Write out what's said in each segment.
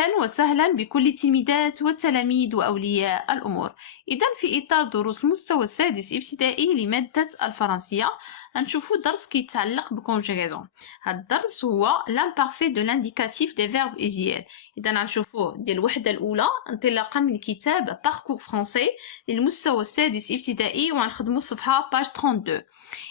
أهلا وسهلا بكل تلميذات والتلاميذ وأولياء الأمور. إذا في إطار دروس المستوى السادس ابتدائي لمادة الفرنسية غنشوفو درس كيتعلق بكونجيغيزون. هاد الدرس هو l'imparfait de l'indicatif des verbes usuels. إذا غنشوفوه ديال الوحدة الأولى انطلاقا من كتاب باركور فرونسي للمستوى السادس ابتدائي وغنخدمو الصفحة page 32.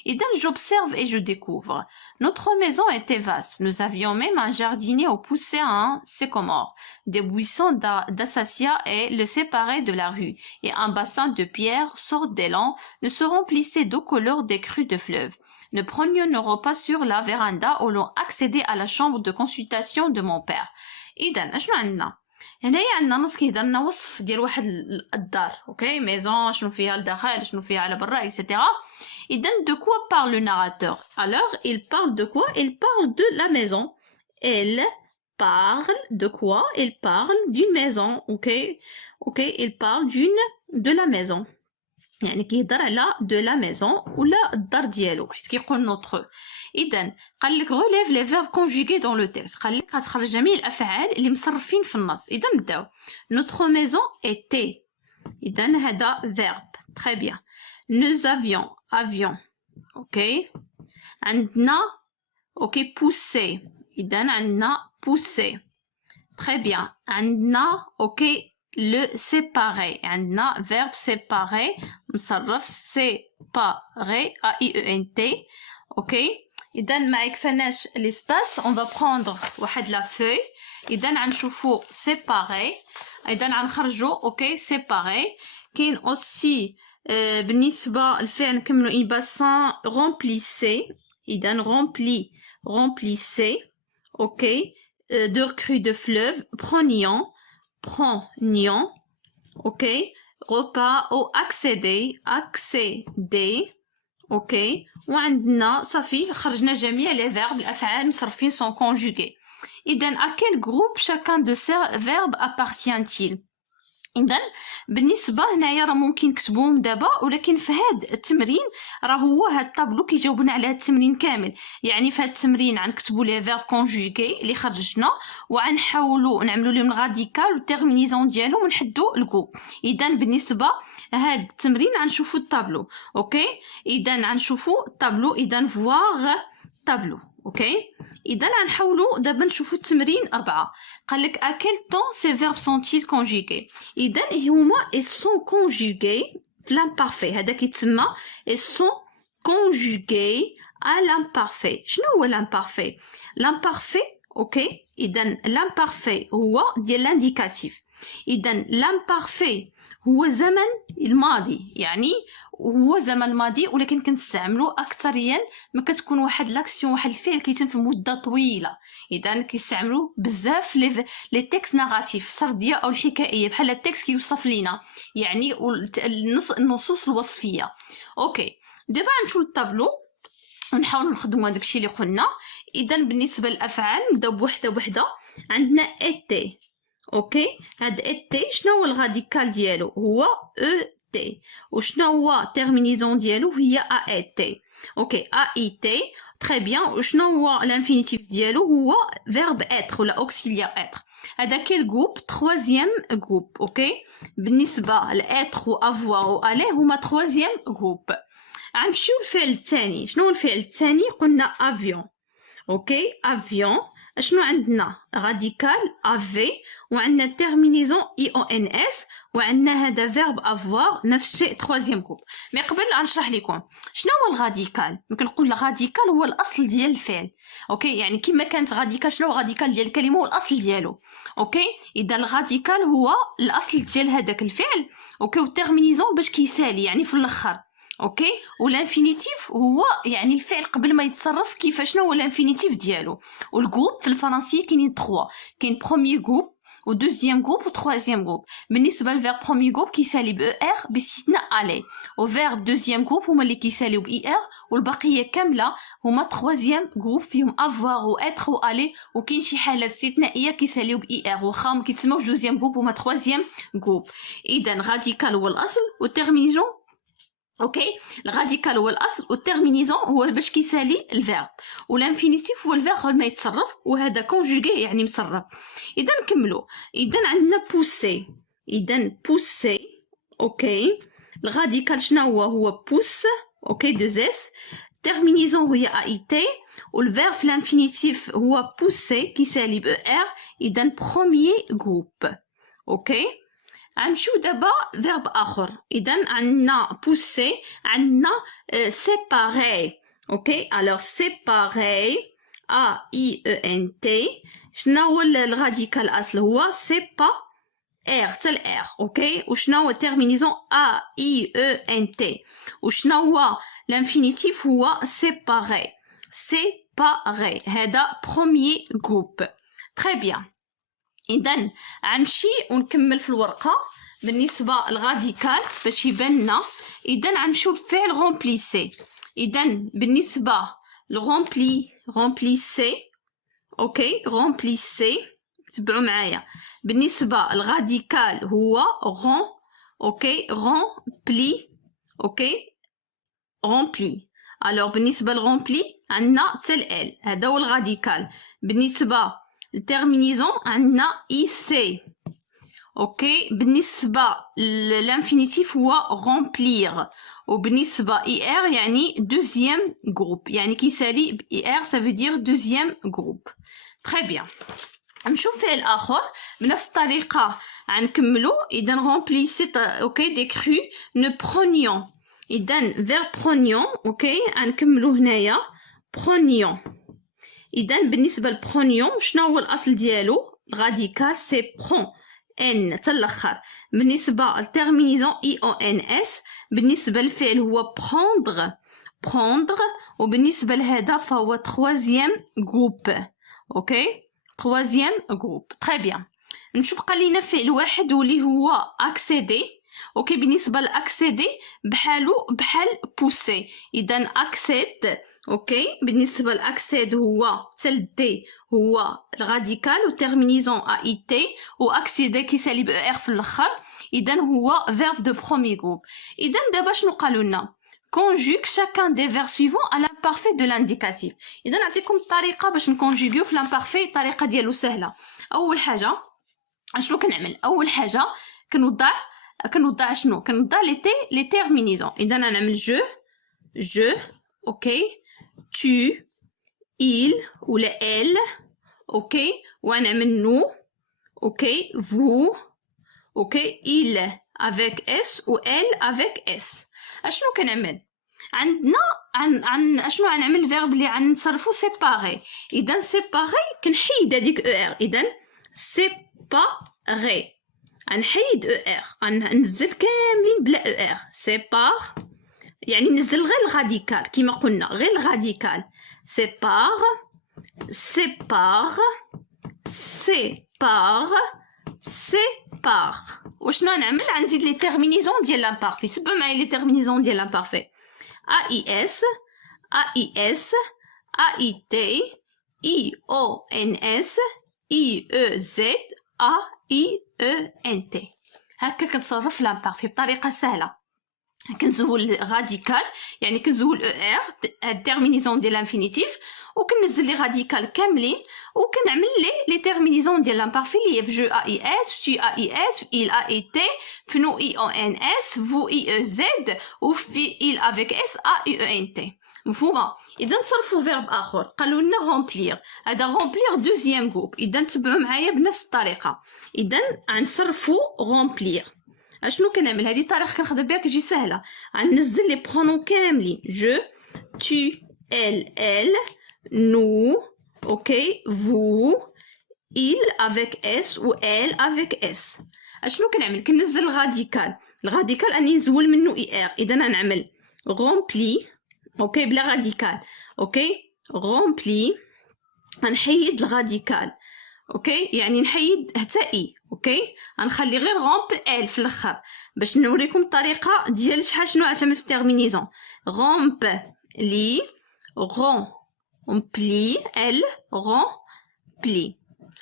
إذا j'observe et je découvre. Notre maison était vaste. Nous avions même un jardinier où poussait un sycomore. Des buissons d'acacia et le séparaient de la rue. Et un bassin de pierre sorte d'élan ne se remplissait d'eau que lors des crues de fleuve. Nous prenions nos repas sur la véranda où l'on accédait à la chambre de consultation de mon père. إذا أشنو عندنا؟ هنايا عندنا نص كيهضر لنا وصف ديال واحد الدار، اوكي، ميزون، شنو فيها الداخل، شنو فيها على برا، etc. إذا de quoi parle le narrateur? Alors, il parle de quoi? Il parle de la maison. Elle parle de quoi? Il parle d'une maison, ok, il parle de la maison. يعني كيهضر على de la maison ولا الدار ديالو حيت كيقول نوتر. اذا قال لك relève les verbes conjugués dans le texte. قال لك غتخرج جميع الافعال اللي مصرفين في النص. اذا نبداو. notre maison était. اذا هذا verbe. très bien. nous avions. اوكي. عندنا اوكي pousser. اذا عندنا pousser. très bien. عندنا اوكي le séparer. عندنا verbe séparer مصرف séparer A-I-E-N-T. ok. إذا ما يكفناش l'espace on va prendre واحد la feuille. إذا غنشوفو séparer. إذا غنخرجو ok séparer. كاين aussi بالنسبة الفعل نكملو un bassin remplissez. إذا remplissez. ok. deux crues de fleuve prenions. ok. repas au accéder. ok. وعندنا صافي خرجنا جميع les verbes الأفعال مصرفين sont conjugués. إذا à quel groupe chacun de ces verbes appartient-il? إذا بالنسبة هنايا راه ممكن نكتبوهم دابا ولكن في هاد التمرين راه هو هاد الطابلو كيجاوبنا على هاد التمرين كامل. يعني في هاد التمرين غنكتبوا لي فيرب كونجوغي اللي خرجنا وغنحاولوا نعملوا لهم الغاديكال والتيرمينيزون ديالهم ونحدوا الكوب. اذا بالنسبه هاد التمرين غنشوفوا الطابلو. اوكي. اذا غنشوفوا الطابلو. اذا فواغ طابلو. اوكي. إذا غنحاولوا دابا نشوفوا التمرين 4. قال لك à quel temps ces verbes sont-ils conjugués؟ إذا هما ils sont conjugués في l'imparfait. هذا كيتسمى ils sont conjugués à l'imparfait. شنو هو l'imparfait؟ l'imparfait اوكي. إذا l'imparfait هو ديال l'indicatif. إذا l'imparfait هو زمن الماضي، يعني هو زمن الماضي ولكن كنستعملو اكثريا ما كتكون واحد لاكسيون واحد الفعل كيتم في مده طويله. اذا كيستعملو بزاف لي تكست ناراتيف السرديه او الحكائيه بحال التكست كيوصف لينا، يعني النصوص الوصفيه. اوكي. دابا غنمشيو للطابلو ونحاولوا نخدموا داكشي اللي قلنا. اذا بالنسبه للافعال نبداو بوحده بوحده. عندنا ايتي. اوكي. هاد ايتي شنو هو الغاديكال ديالو؟ هو او تي. وشنو هو تيرمينيزون ديالو؟ هي ا اي تي. اوكي. ا اي تي. تري بيان. وشنو هو الانفينيتيف ديالو؟ هو فيرب اتر ولا اوكسيليير اتر. هذا كيل جروب؟ تروازيام جروب. اوكي. بالنسبه لاتر و افوار و الي هما تروازيام جروب. غنمشيو للفعل الثاني. شنو هو الفعل الثاني؟ قلنا افيون. اوكي. افيون. شنو عندنا؟ راديكال افي وعندنا تيرمينيزون اي او ان اس وعندنا هذا فيرب افوار نفس الشيء تروازيام جروب. مي قبل نشرح لكم شنو هو الغاديكال. ممكن نقول الغاديكال هو الاصل ديال الفعل. اوكي. يعني كما كانت غاديكال شنو هو غاديكال ديال الكلمه والاصل ديالو. اوكي. اذا الغاديكال هو الاصل ديال هذاك الفعل. اوكي. والتيرمينيزون باش كيسالي يعني في الاخر. اوكي. والانفينيتيف هو يعني الفعل قبل ما يتصرف كيفاش شنو هو الانفينيتيف ديالو. والجروب في الفرنسيه كاينين 3. كاين بروميير جروب و دوزيام جروب و تروازيام جروب. بالنسبه للفيرب بروميير جروب كيسالي ب ار باستثناء الي. وفيرب دوزيام جروب هما اللي كيساليو ب اي ار والبقيه كامله هما تروازيام جروب فيهم افوار و اتر و الي. وكاين شي حالات استثنائيه كيساليو ب اي ار واخا ما كيتسموش دوزيام جروب هما تروازيام جروب. اذا راديكال هو الاصل والتيرمينيزون اوكي الراديكال هو الاصل والتيرمينيزون هو باش كيسالي الفيرب والانفينيتيف هو الفيرب ما يتصرف وهذا كونجوغي يعني مصرف. اذا نكملوا. اذا عندنا بوسي. اذا بوسي اوكي الراديكال شنو هو بوس اوكي دوز اس. تيرمينيزون هي ا اي تي والفيرب في الانفينيتيف هو بوسي كيسالي ب ار. اذا بروميير جروب. اوكي غنمشيو دابا فيرب اخر. اذا عندنا بوسي عندنا سيباري. اوكي الوغ سيباري ا اي او ان تي شنو هو الراديكال الاصل هو سيبا ار حتى الار. اوكي وشنو هو التيرمينيزون ا اي او ان تي وشنو هو الانفينيتيف هو سيباري. سيباري هذا بروميير جروب. تري بيان. اذا غنمشي ونكمل في الورقه بالنسبه للراديكال باش يبان لنا. اذا غنمشيو لفعل رومبليسي. اذا بالنسبه رومبليسي اوكي رومبليسي تبعوا معايا. بالنسبه للراديكال هو رون. اوكي رومبلي. اوكي رومبلي. الوغ بالنسبه لرومبلي عندنا حتى ال هذا هو الراديكال. بالنسبه التيرمينيزون عندنا اي سي. اوكي بالنسبه للانفينيتيف هو رومبلير وبالنسبه اي ار يعني دوزيام جروب يعني كيسالي اي ار سا فو دير دوزيام جروب. تري بيان. نشوف فعل اخر بنفس الطريقه غنكملو. اذا رومبليسي اوكي ديكرو نو برونيون. اذا فيرب برونيون اوكي غنكملو هنايا برونيون. اذا بالنسبه لبرونيون شنو هو الاصل ديالو الراديكال سي برون ان حتى الاخر. بالنسبه للتيرمينيزون اي او ان اس. بالنسبه للفعل هو بروندر. بروندر وبالنسبه لهذا فهو تروازيام جروب. اوكي تروازيام جروب. تري بيان. نشوف بقى لينا فعل واحد واللي هو اكسيدي. اوكي بالنسبه لاكسيدي بحالو بحال بوسي. اذا اكسيد اوكي بالنسبه لاكسيد هو تل دي هو الراديكال وتيرمينيزون ا اي تي واكسيدي كيسالي ب ار في الاخر. اذا هو فيرب دو بروميير جروب. اذا دابا شنو قالوا لنا conjugue chacun des verbes suivants à l'imparfait de l'indicatif. اذا نعطيكم الطريقه باش نكونجوغيو في l'imparfait. الطريقه ديالو سهله. اول حاجه شنو كنعمل؟ اول حاجه كنوضع شنو كنوضع لي تيرمينيزون. اذا نعمل جو اوكي tu il ولا elle اوكي ونعمل nous اوكي vous اوكي il avec s و elle avec s. اشنو كنعمل؟ عندنا اشنو غنعمل فيرب اللي غنصرفو سيباري. اذا سيباري كنحيد هذيك او ار. اذا سيباري غنحيد او ار غننزل كاملين بلا او ار. سيبار يعني نزل غير الراديكال كيما قلنا غير الراديكال. سيبار سيبار سيبار سيبار. وشنو نعمل؟ غنزيد لي تيرمينيزون ديال لامبارفي. سبعوا معايا لي تيرمينيزون ديال لامبارفي. ا اي اس ا اي اس ا اي تي اي او ان اس اي او زد ا اي او ان تي. هكا كنتصرف لامبارفي بطريقه سهله. كنزول راديكال يعني كنزول او ار التيرمينيزون ديال الانفينيتيف وكنزل لي راديكال كاملين وكنعمل لي تيرمينيزون ديال لامبارفي اللي هي في جو ا اي اس في ا اي اس في il a été في نو اي او ان اس vous اي او زد وفي il avec s a u e n t. مفهومه؟ اذا نصرفوا فيرب اخر قالوا لنا رومبلير. هذا رومبلير دوزيام جروب. اذا تبعوا معايا بنفس الطريقه. اذا غنصرفوا رومبلير. اشنو كنعمل؟ هذه الطريقه كنخدم بها كتجي سهله. غننزل لي برونون كاملين جو tu elle nous اوكي vous il avec s و elle avec s. اشنو كنعمل؟ كننزل الراديكال اني نزول منه اي ار. اذا نعمل رومبلي اوكي بلا راديكال. اوكي رومبلي غنحيد الراديكال اوكي يعني نحيد حتى اي. اوكي غنخلي غير غومب ال في الاخر باش نوريكم الطريقه ديال شنو غتعمل في التيرمينيزون. غومب لي رومبلي ال رومبلي.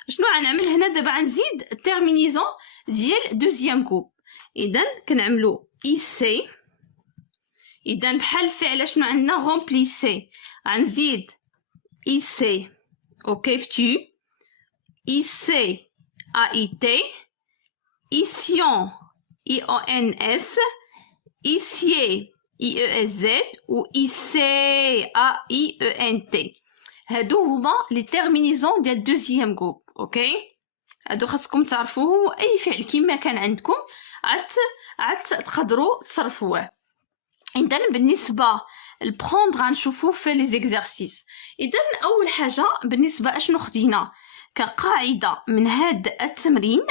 شنو غنعمل هنا دابا؟ غنزيد التيرمينيزون ديال دوزيام جروب. اذا كنعملو اي سي اذا بحال الفعل شنو عندنا رومبليسي غنزيد اي سي اوكي فتو اي سي ا اي تي ايسيون اي او ان اس ايسيي اي او اس زد و ايسي ا اي او ان تي هادو هما لي تيرمينيزون ديال دوزيام جروب اوكي هادو خاصكم تعرفوهم اي فعل كيما كان عندكم عاد تقدروا تصرفوه اذا بالنسبه لبروندر غنشوفوه في لي زيكزارسيس اذا اول حاجه بالنسبه اشنو خدينا كقاعده من هاد التمرين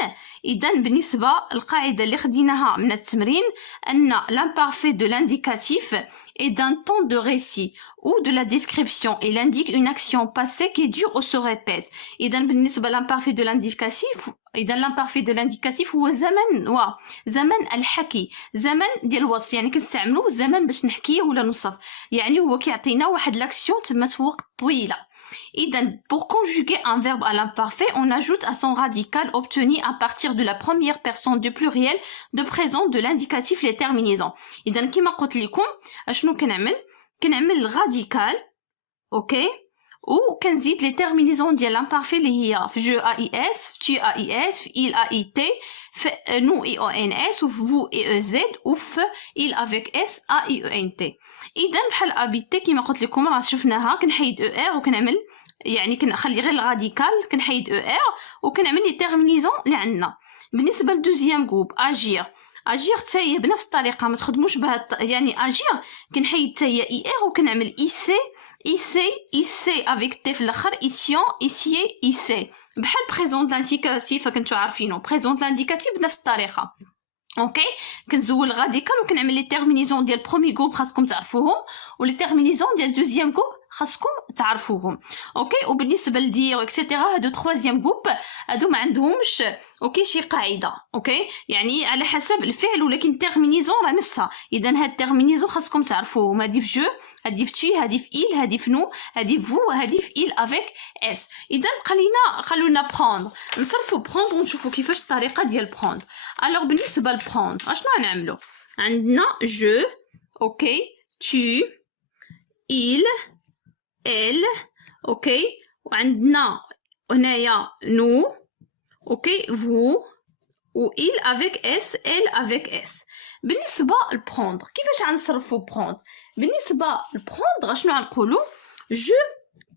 اذا بالنسبه القاعده اللي خديناها من التمرين ان l'imparfait de l'indicatif est d'un temps de récit ou de la description il indique une action passée qui dure ou se répète اذا بالنسبه l'imparfait de l'indicatif اذا l'imparfait de l'indicatif هو زمن الحكي زمن ديال الوصف يعني كنستعملوه الزمن باش نحكيه ولا نوصف يعني هو كيعطينا واحد لاكسيون تمت وقت طويله اذا pour conjuguer un verbe à l'imparfait on ajoute à son radical obtenu à partir de la première personne du pluriel de présent de l'indicatif les terminaisons اذا كما قلت لكم اشنو كنعمل الراديكال اوكي وكنزيد لي تيرمينيزون ديال لامبارفي اللي هي في جو ا اي اس في تي ا اي اس في il a été في nous i o n s و في vous e e z و في il avec s a i e n t اذا بحال habiter كما قلت لكم راه شفناها كنحيد او ار وكنعمل يعني كنخلي غير الراديكال كنحيد او ار وكنعمل لي تيرمينيزون اللي عندنا بالنسبه لدوزيام جروب اجير حتى هي بنفس الطريقه ما تخدموش بها يعني اجير كنحيد حتى هي اي ار وكنعمل اي سي افيك تي في الاخر ايسيون ايسيي اي سي بحال بريزون لانديكاتيف كنتو عارفينو بريزون لانديكاتيف بنفس الطريقه اوكي كنزول الراديكال وكنعمل لي تيرمينيزون ديال بروميي جروب خاصكم تعرفوهم ولي تيرمينيزون ديال دوزيام جروب خاصكم تعرفوهم اوكي وبالنسبه لدير اكسيتيرا هادو تروازيام جروب هادو ما عندهمش اوكي شي قاعده اوكي يعني على حسب الفعل ولكن تيرمينيزون راه نفسها اذا هاد تيرمينيزون خاصكم تعرفوهم هادي في جو هادي في تي هادي في il هادي في نو هادي في فو هادي في il افيك اس اذا خلونا بروندر نصرفوا بروندر ونشوفوا كيفاش الطريقه ديال بروندر الوغ بالنسبه لبروندر اشنو غنعملو عندنا جو اوكي tu il elle اوكي وعندنا هنايا نو اوكي vous و il avec s elle avec s بالنسبه لبروندر كيفاش غنصرفوا بروندر بالنسبه لبروندر شنو غنقولوا جو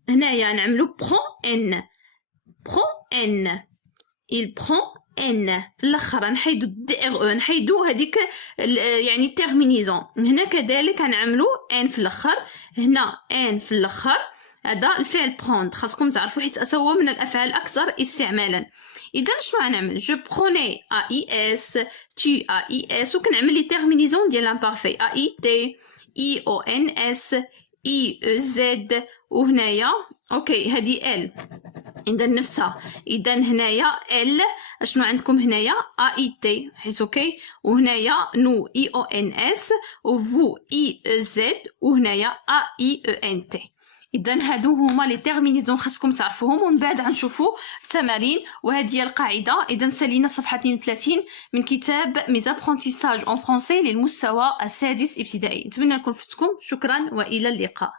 هنايا نعملوا prend n il prend ان في الاخر نحيدو دي ار او نحيدو هذيك يعني تيرمينيزون هنا كذلك غنعملو ان في الاخر هنا ان في الاخر هذا الفعل بروند خاصكم تعرفوا حيت هو من الافعال الاكثر استعمالا اذا شنو غنعمل جو بروني ا اي اس تي ا اي اس وكنعمل لي تيرمينيزون ديال لامبارفي ا اي تي اي او ان اس اي او زد وهنايا اوكي هذه ال اذا نفسها اذا هنايا ال شنو عندكم هنايا ا اي تي حيت اوكي وهنايا نو اي او ان اس و فو اي او زد وهنايا ا اي او ان تي اذا هادو هما لي تيرمينيزون خاصكم تعرفوهم ومن بعد غنشوفوا التمارين وهذه هي القاعده اذا سالينا صفحه 32 من كتاب ميزابرونتيساج اون فرونسي للمستوى السادس ابتدائي نتمنى نكون فدتكم شكرا والى اللقاء.